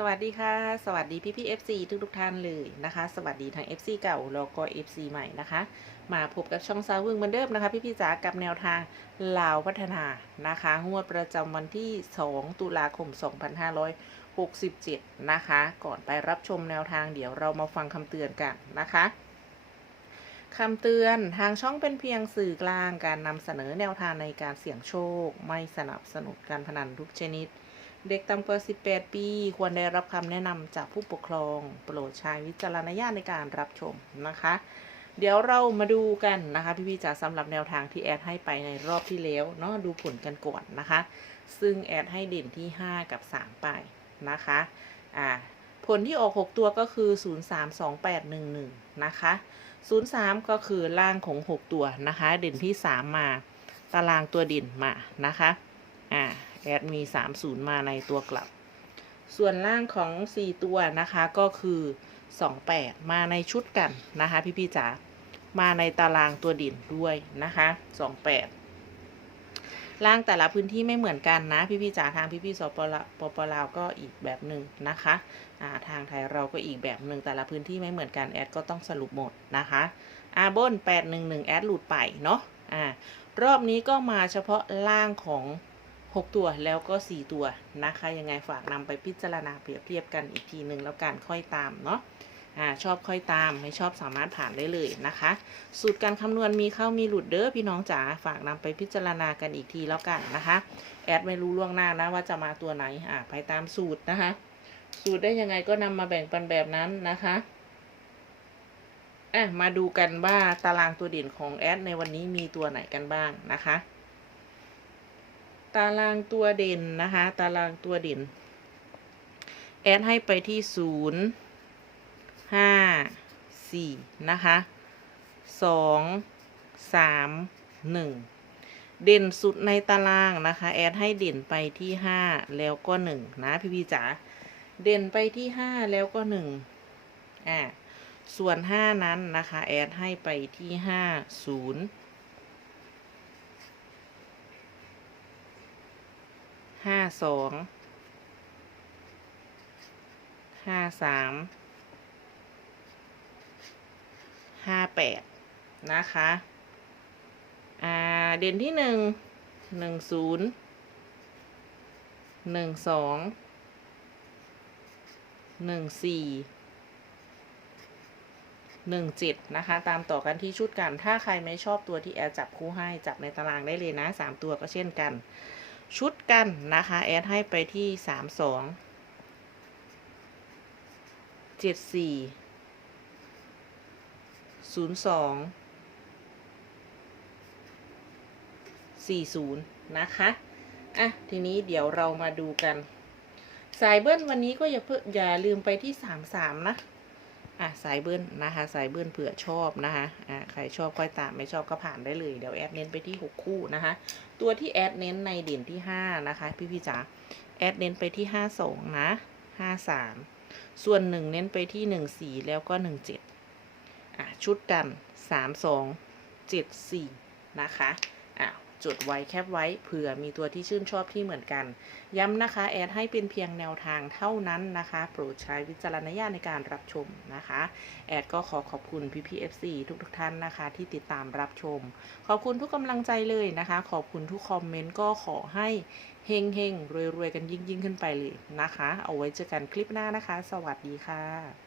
สวัสดีค่ะ สวัสดีพี่พี่ FC ทุกทุกท่านเลยนะคะ สวัสดีทั้ง FC เก่าแล้วก็ FC ใหม่นะคะ มาพบกับช่องซาวึงเหมือนเดิมนะคะ พี่พี่จ๋ากับแนวทางลาวพัฒนานะคะงวดประจำวันที่ 2 ตุลาคม 2567 นะคะ ก่อนไปรับชมแนวทางเดี๋ยวเรามาฟังคำเตือนกันนะคะคำเตือนทางช่องเป็นเพียงสื่อกลางการนำเสนอแนวทางในการเสี่ยงโชค ไม่สนับสนุนการพนันทุกชนิด เด็กต่ำกว่า 18 ปี ควรได้รับคำแนะนำจากผู้ปกครอง โปรดใช้วิจารณญาณในการรับชมนะคะ เดี๋ยวเรามาดูกันนะคะพี่พี่ๆจ๋าสำหรับแนวทางที่แอดให้ไปในรอบที่แล้วเนาะดูผลกันก่อนนะคะ ซึ่งแอดให้เด่นที่ 5 กับ 3 ไปนะคะอ่าผลที่ออก 6 ตัวก็คือ 032811 นะคะ 03 ก็คือล่างของ 6 ตัวนะคะ เด่นที่ 3 มา ตารางตัวเด่นมานะคะ อ่า แอดมี 30 มาในตัวกลับ ส่วนล่างของ 4 ตัวนะคะก็คือ 28 มาในชุดกันนะคะ พี่พี่จ๋า มาในตารางตัวด่นด้วยนะคะ 28 ล่างแต่ละพื้นที่ไม่เหมือนกันนะ พี่พี่จ๋าทางพี่พี่สปลปปลาวก็อีกแบบหนึ่งนะคะอ่าทางไทยเราก็อีกแบบหนึ่งแต่ละพื้นที่ไม่เหมือนกันแอดก็ต้องสรุปหมดนะคะอาบน811แอดหลุดไปเนาะอ่ารอบนี้ก็มาเฉพาะล่างของ 6 ตัวแล้วก็ 4 ตัวนะคะ ยังไงฝากนำไปพิจารณาเปรียบเทียบกันอีกทีหนึ่งแล้วกันค่อยตามเนาะอ่าชอบค่อยตามไม่ชอบสามารถผ่านได้เลยนะคะ สูตรการคำนวณมีเข้ามีหลุดเด้อพี่น้องจ๋าฝากนำไปพิจารณากันอีกทีแล้วกันนะคะ แอดไม่รู้ล่วงหน้านะว่าจะมาตัวไหนอ่าไปตามสูตรนะคะ สูตรได้ยังไงก็นำมาแบ่งปันแบบนั้นนะคะอะมาดูกันว่าตารางตัวเด่นของแอดในวันนี้มีตัวไหนกันบ้างนะคะ ตารางตัวเด่นนะคะ ตารางตัวเด่น แอดให้ไปที่ศูนย์ห้าสี่นะคะสองสามหนึ่งเด่นสุดในตารางนะคะ แอดให้เด่นไปที่ห้าแล้วก็หนึ่งนะพี่พี่จ๋าเด่นไปที่ห้าแล้วก็หนึ่งอ่าส่วนห้านั้นนะคะ แอดให้ไปที่ห้าศูนย์ ห้าสองห้าสามห้าแปดนะคะ อ่า เด่นที่หนึ่งหนึ่งศูนย์หนึ่งสองหนึ่งสี่หนึ่งเจ็ดนะคะ ตามต่อกันที่ชุดกัน ถ้าใครไม่ชอบตัวที่แอดจับคู่ให้ จับในตารางได้เลยนะสามตัวก็เช่นกัน ชุดกันนะคะ แอดให้ไปที่สามสองเจ็ดสี่ศูนย์สองสี่ศูนย์นะคะ อะ ทีนี้เดี๋ยวเรามาดูกัน สายเบิ้ลวันนี้ก็อย่าเพิ่อย่าลืมไปที่สามสามนะ อะสายเบิ้ลนะคะ สายเบิ้ลเผื่อชอบนะคะอะใครชอบค่อยตามไม่ชอบก็ผ่านได้เลย เดี๋ยวแอดเน้นไปที่หกคู่นะคะ ตัวที่แอดเน้นในเด่นที่ห้านะคะ พี่พี่จ๋าแอดเน้นไปที่ห้าสองนะห้าสามส่วนหนึ่งเน้นไปที่หนึ่งสี่แล้วก็หนึ่งเจ็ดอะชุดกันสามสองเจ็ดสี่นะคะ จดไว้แคปไว้เผื่อมีตัวที่ชื่นชอบที่เหมือนกัน ย้ำนะคะ แอดให้เป็นเพียงแนวทางเท่านั้นนะคะ โปรดใช้วิจารณญาณในการรับชมนะคะ แอดก็ขอขอบคุณพี่พีเอฟซีทุกทุกๆท่านนะคะ ที่ติดตามรับชม ขอบคุณทุกกำลังใจเลยนะคะ ขอบคุณทุกคอมเมนต์ก็ขอให้เฮงเฮงรวยรวยกันยิ่งยิ่งขึ้นไปเลยนะคะ เอาไว้เจอกันคลิปหน้านะคะ สวัสดีค่ะ